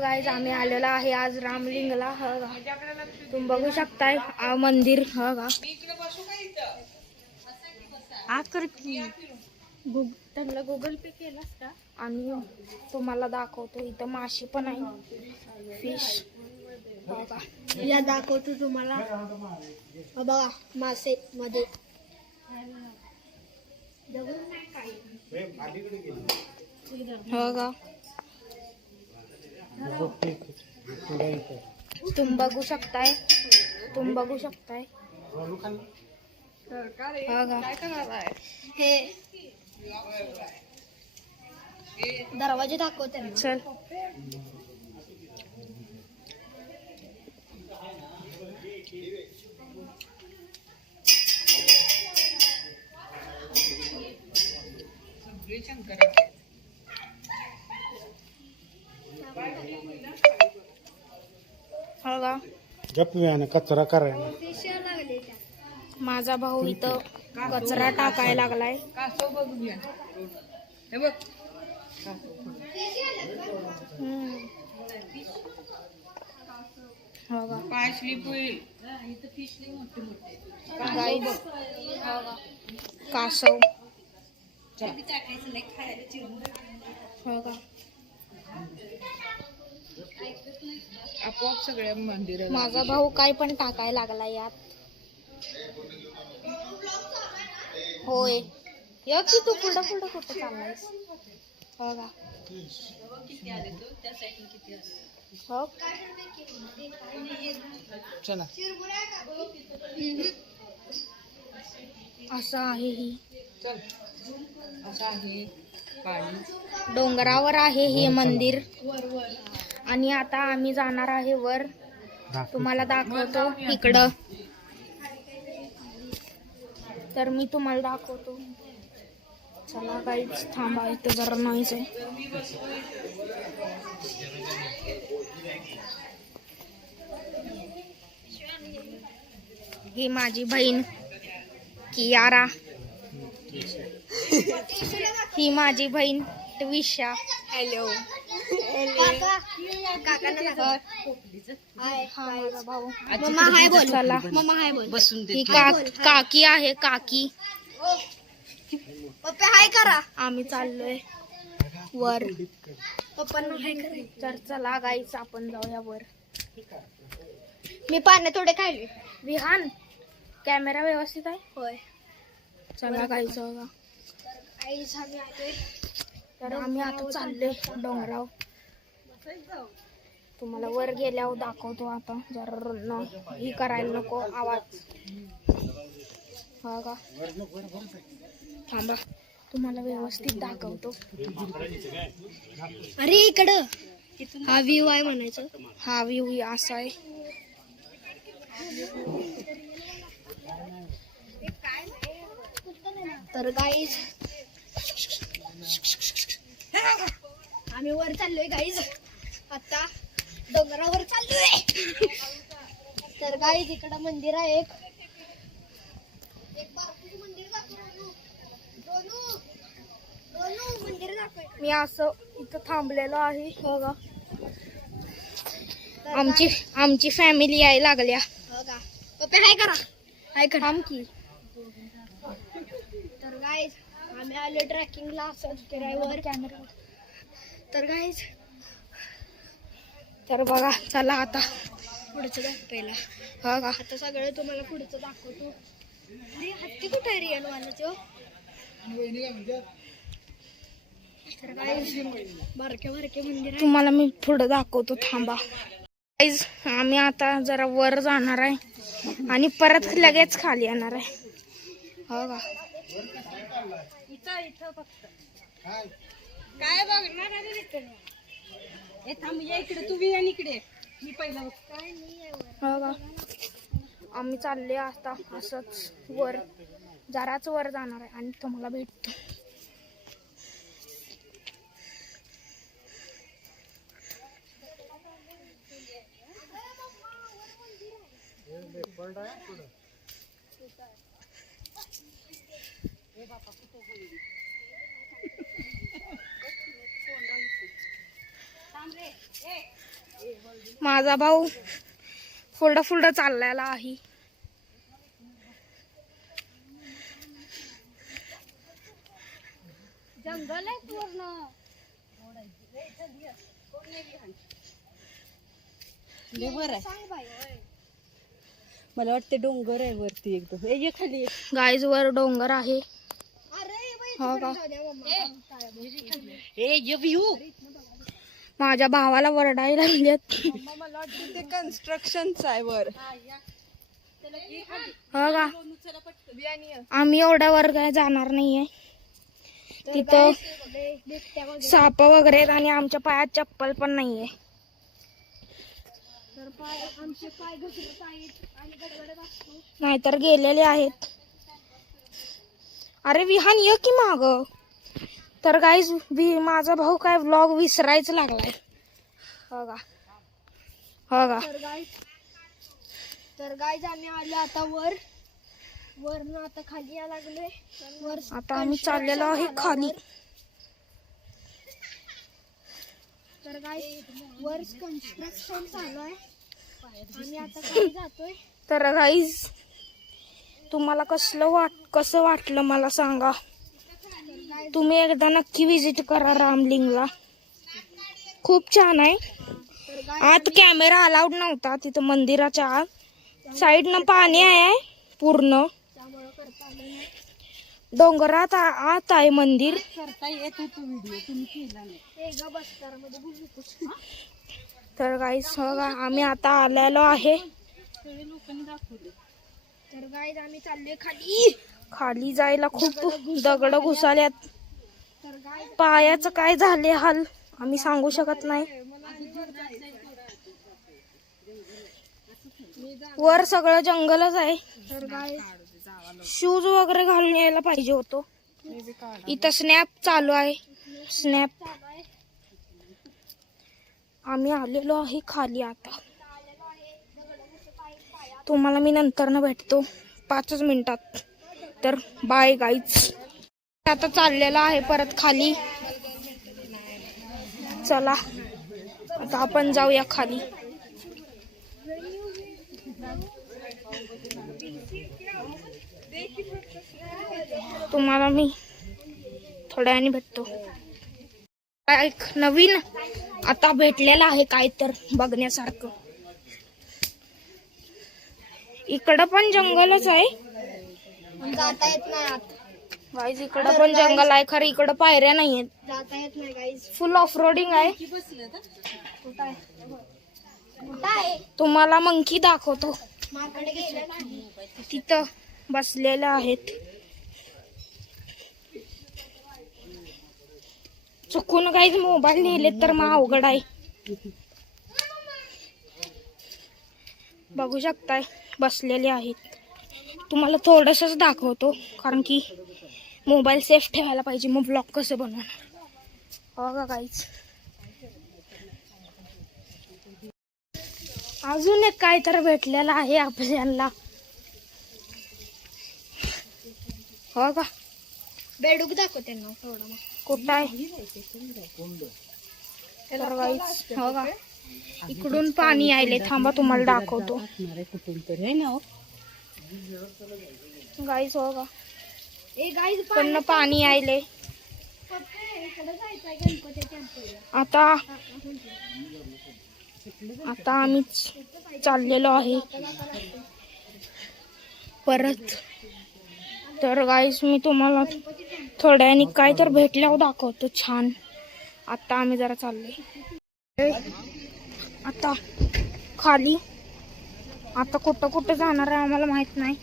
Guys आम्ही आलेलो आहे आज रामलिंगला. तुम्ही बघू शकताय मंदिर. त्यांना गुगल पे केलास का? आणि तुम्हाला दाखवतो इथं माशी पण आहे, फिश बघा. या दाखवतो तुम्हाला. बघा मासे मध्ये बघा. तुम्ही बघू शकताय, हे दरवाजे दाखवते. चल कचरा करायला माझा भाऊ इथं कचरा टाकायला लागलाय. कासव आपोआप सगळ्या मंदिर. माझा भाऊ काय पण टाकायला लागला यात. होय या की तू पुढं कुठं चाललायस? बघा हो चला असं आहे ही. चल असं आहे पाणी. डोंगरावर आहे हे मंदिर. आणि आता आम्ही जाणार आहे वर. तुम्हाला दाखवतो इकडं. तर मी तुम्हाला दाखवतो. चला काहीच थांबा, इथं जरा नॉईज आहे. ही माझी बहीण कियारा. ही माझी बहीण ट्विशा. हॅलो. माझा भाऊ. मम्मा हाय बोल. चला मम्मा हाय बोल. बसून दे. ही काकी आहे, काकी. पप्पा हाय करा. आम्ही चाललोय वर. पप्पांना हाय करा. तर चला गाईच आपण जाऊया वर. मी पाण्यात थोडे खायले. विहान कॅमेरा व्यवस्थित आहे? होय. चला गाईच बघा. आईच आम्ही आलोय. तर आम्ही आता चाललोय डोंगराव. तुम्हाला वर गेल्यावर दाखवतो. आता जरा ही करायला नको आवाज. बघा थांबा, तुम्हाला व्यवस्थित दाखवतो. अरे इकडं हा व्ह्यू आहे म्हणायचं. हा व्ह्यू असा आहे. तर गाईज आम्ही वर चाललोय गाईज. आता डोंगरावर चाललोय. तर गाईज इकडं मंदिर आहे एक बापूचं मंदिर दाखव. मंदिर दाखव. मी असं इथं थांबलेलो आहे बघा. आमची फॅमिली यायला लागल्या. बघा पप्पा हाय करा. हाय करा. थांब की. तर गाईज आम्ही आलो ट्रॅकिंगला असंच फिरायवर. कॅमेरा. तर गाईज तर बघा चला आता पुढचं दाखवायला. बघा आता सगळं तुम्हाला पुढचं दाखवतो. अरे हत्ती कुठे आहे रिअल वाला तो? तर गाईज बारके मंदिर आहे. तुम्हाला मी पुढे दाखवतो, थांबा. गाईज आम्ही आता जरा वर जाणार आहे आणि परत लगेच खाली येणार आहे. हो का? इथं फक्त काय बघणार आहे रिटर्न. हे थांब या इकडे. तू बी आणि इकडे. मी पहिला काय नाही. हो का? आम्ही चालले आता असंच वर, जराच वर जाणार आहे आणि तुम्हाला भेटतो. माझा भाऊ फुलडं चाललेला आहे. जंगल आहे पूर्ण. वर आहे. मला वाटते डोंगर आहे वरती एकदम. ये खाली ये. गाईज वर डोंगर आहे. हो का? माझ्या भावाला वरडायला लागल्यात. मला वाटतं ते कन्स्ट्रक्शनच आहे वर. हो का? आम्ही एवढ्या वर काय जाणार नाहीये. तिथं साप वगैरे आहेत आणि आमच्या पायात चप्पल पण नाहीये. नाहीतर गेलेले आहेत. अरे विहान ये की माग. तर गाईज माझा भाऊ काय व्लॉग विसरायच लागलाय. हो का? हो का? तर गाईज आम्ही आले आता वरनं आता खाली यायला लागलोय. वर आता आम्ही चाललेलो आहे खाली. तर गाईज वर कन्स्ट्रक्शन चालू आहे. आम्ही आता खाली जातोय. तर गाईज तुम्हाला कसं वाटलं मला सांगा. तुम्ही एकदा नक्की विजिट करा रामलिंगला. खूप छान आहे. आत कॅमेरा अलाउड नव्हता तिथं मंदिराच्या आत. साईडनं पाणी आहे पूर्ण. डोंगरात आत आहे मंदिर. करता येत होतो व्हिडिओ तुम्ही केला नाही. तर गाईज आम्ही आता आलेलो आहे. तर गाईज आम्ही चाललोय खाली. खाली जायला खूप दगड घुसाल्यात. तर गाईज पायाचं काय झाले हाल आम्ही सांगू शकत नाही. वर सगळं जंगलच आहे. तर गाईज शूज वगैरे घालून यायला पाहिजे होतो. इथं स्नॅप चालू आहे. स्नॅप. आम्ही आलेलो आहे खाली. आता तुम्हाला मी नंतर भेटतो 5 मिनिटात. तर बाय गाईज. आता चाललेला आहे परत खाली. चला आता आपण जाऊया खाली. तुम्हाला मी थोड्या वेळाने भेटतो. एक नवीन आता भेटलेलं आहे काय तर बघण्यासारखं. इकडं पण जंगलच आहे. जाता येत नाही आत. गाईज इकडं पण जंगल आहे खरं इकडं पायऱ्या नाहीयेत. जाता येत नाही गाईज. फुल ऑफ रोडिंग आहे. कुठं आहे? तुम्हाला मंकी दाखवतो. माकडे गेले. तिथं बसलेले आहेत. चुकून काही मोबाईल नेले तर मग अवघड आहे. बघू शकताय बसलेले आहेत. तुम्हाला थोडंसंच दाखवतो कारण की मोबाईल सेफ ठेवायला पाहिजे. मग ब्लॉग कसं बनवणार. हो का गाईज. अजून एक काय तर भेटलेलं आहे आपल्याला. हो का? बेडूक दाखवते ना थोडा. कुठं आहे? तर गाईज हो का इकडून पाणी यायले. थांबा तुम्हाला दाखवतो. गाईज हो का इकडनं पाणी यायले. आता आम्ही चाललेलो आहे परत. तर गाईज मी तुम्हाला थोड्याने काय तर भेटल्यावर दाखवतो छान. आता आम्ही जरा चाललोय आता खाली. आता कुठं जाणार आहे आम्हाला माहित नाही.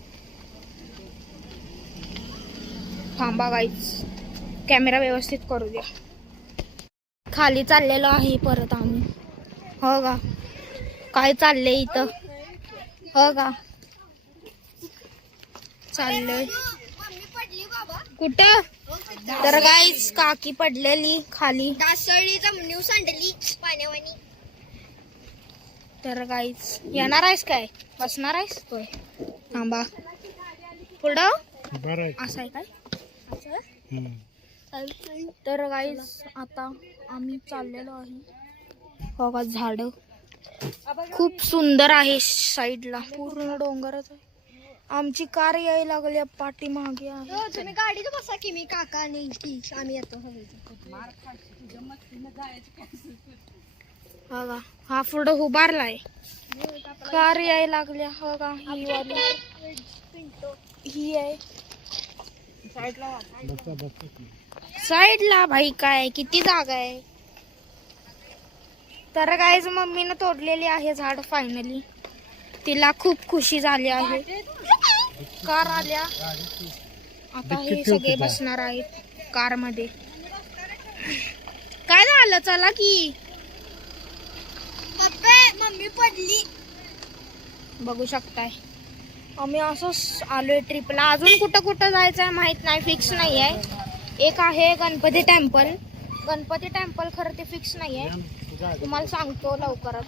थांबा गाईज कॅमेरा व्यवस्थित करू द्या. खाली चाललेलो आहे परत आम्ही. हो का? काय चाललंय इथं. हो का? चाललंय कुठं. तर गाईज काकी पडलेली खाली. जमिनीवर सांडली पाण्यावानी. तर गाईज येणार आहेस काय? बसणार आहेस? होय. थांबा पुढं असं आहे काय? तर गाईज आता आम्ही चाललेलो आहे. हो का झाड खूप सुंदर आहे. साईडला पूर्ण डोंगरच आहे. आमची कार यायला लागली पाठीमागे आहे. तुम्ही गाडीत बसा की मी काका आणि की आम्ही येतो. बघा हा पुढं उभारलाय. कार यायला लागल्या. बघा ही वाली ही आहे. साईडला भाई काय किती जागा आहे. तर गाईज मम्मीनं तोडलेली आहे झाड फायनली. तिला खूप खुशी झाली आहे. कार आल्या. आता हे सगळे बसणार आहेत कार मध्ये. काय झालं चला की. मम्मी पडली. बघू शकताय आम्ही असंच आलोय ट्रिपला. अजून कुठं कुठं जायचं आहे माहित नाही. फिक्स नाही आहे. एक आहे गणपती टेम्पल. गणपती टेम्पल खरं ते फिक्स नाही आहे. तुम्हाला सांगतो लवकरच.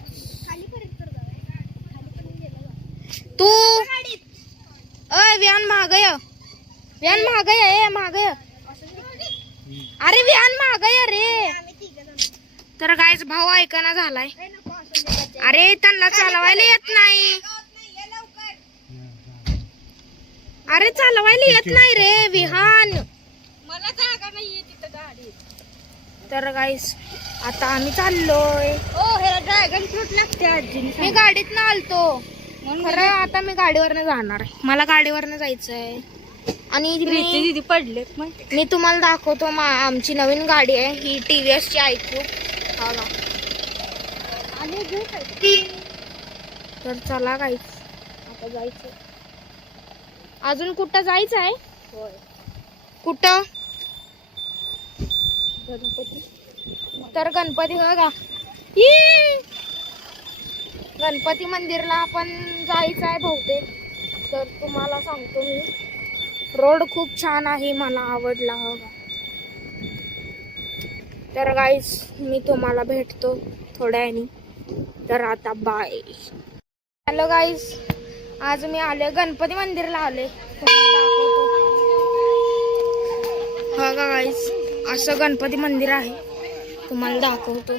तू व्यान महागय. व्यान महागय आहे. महागय अरे व्यान महागय रे. तर गायच भाऊ ऐकाना झालाय. अरे त्यांना चालवायला येत नाही. अरे चालवायला येत नाही रे विहान. मला जागा नाहीये तिथं गाडी. तर गाईस आता आम्ही चाललोय. हो हे ड्रॅगन फ्रूट लागते आजीने. मी गाडीतनं आलतो खरं. आता मी गाडीवरनं जाणार आहे. मला गाडीवरनं जायचंय. आणि दीदी पडले. मी तुम्हाला दाखवतो. आमची नवीन गाडी आहे ही TVS ची iQube. तर चला गाईस आता जायचं. अजून कुठं जायचं आहे. कुठं गणपती. तर गणपती बघा गणपती मंदिरला आपण जायचं आहे बहुतेक. तर तुम्हाला सांगतो मी रोड खूप छान आहे. मला आवडला बघा. तर गाईस मी तुम्हाला भेटतो थोड्या वेळाने. तर आता बाय. हॅलो गाईस आज मी आले गणपती मंदिरला आले. बघा गाईस असं गणपती मंदिर आहे. तुम्हाला दाखवतो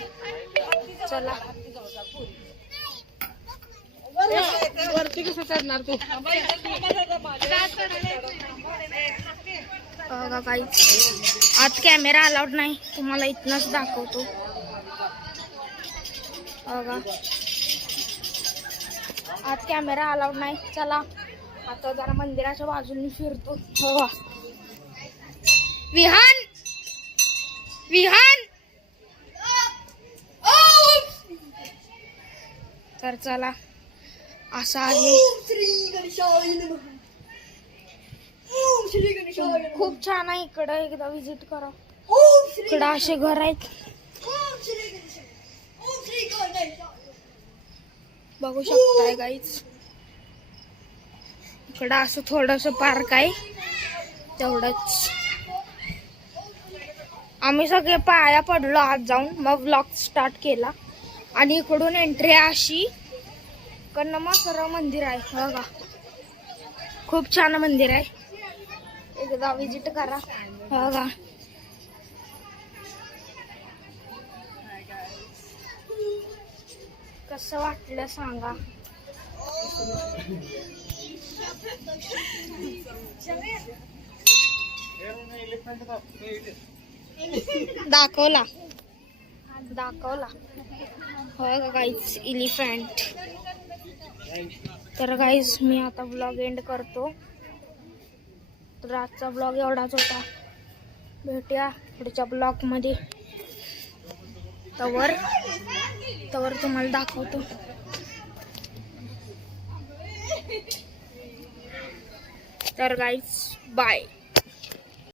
चला. वरती कसं चढणार तू. बघा गाईस आत कॅमेरा अलाउड नाही. तुम्हाला इथनच दाखवतो. बघा आत कॅमेरा अलाउड नाही. चला आता जरा मंदिराच्या बाजूने फिरतो. हो विहान विहान. तर चला असं आहे. खूप छान आहे इकडं. एकदा विजिट करा. इकडं असे घर आहेत. बघू शकताय गाईज. इकडं असं थोडस पार्क आहे तेवढंच. आम्ही सगळे पाया पडलो आत जाऊन. मग व्लॉग स्टार्ट केला. आणि इकडून एंट्री अशी कन्नमासर मंदिर आहे. बघा खूप छान मंदिर आहे. एकदा विजिट करा. बघा कसं वाटलं सांगा. दाखवला हो गाईज एलिफंट. तर गाईज मी आता ब्लॉग एंड करतो. तर आजचा ब्लॉग एवढाच होता. भेटूया पुढच्या ब्लॉग मध्ये. तवर तुम्हाला दाखवतो. तर गाईज बाय.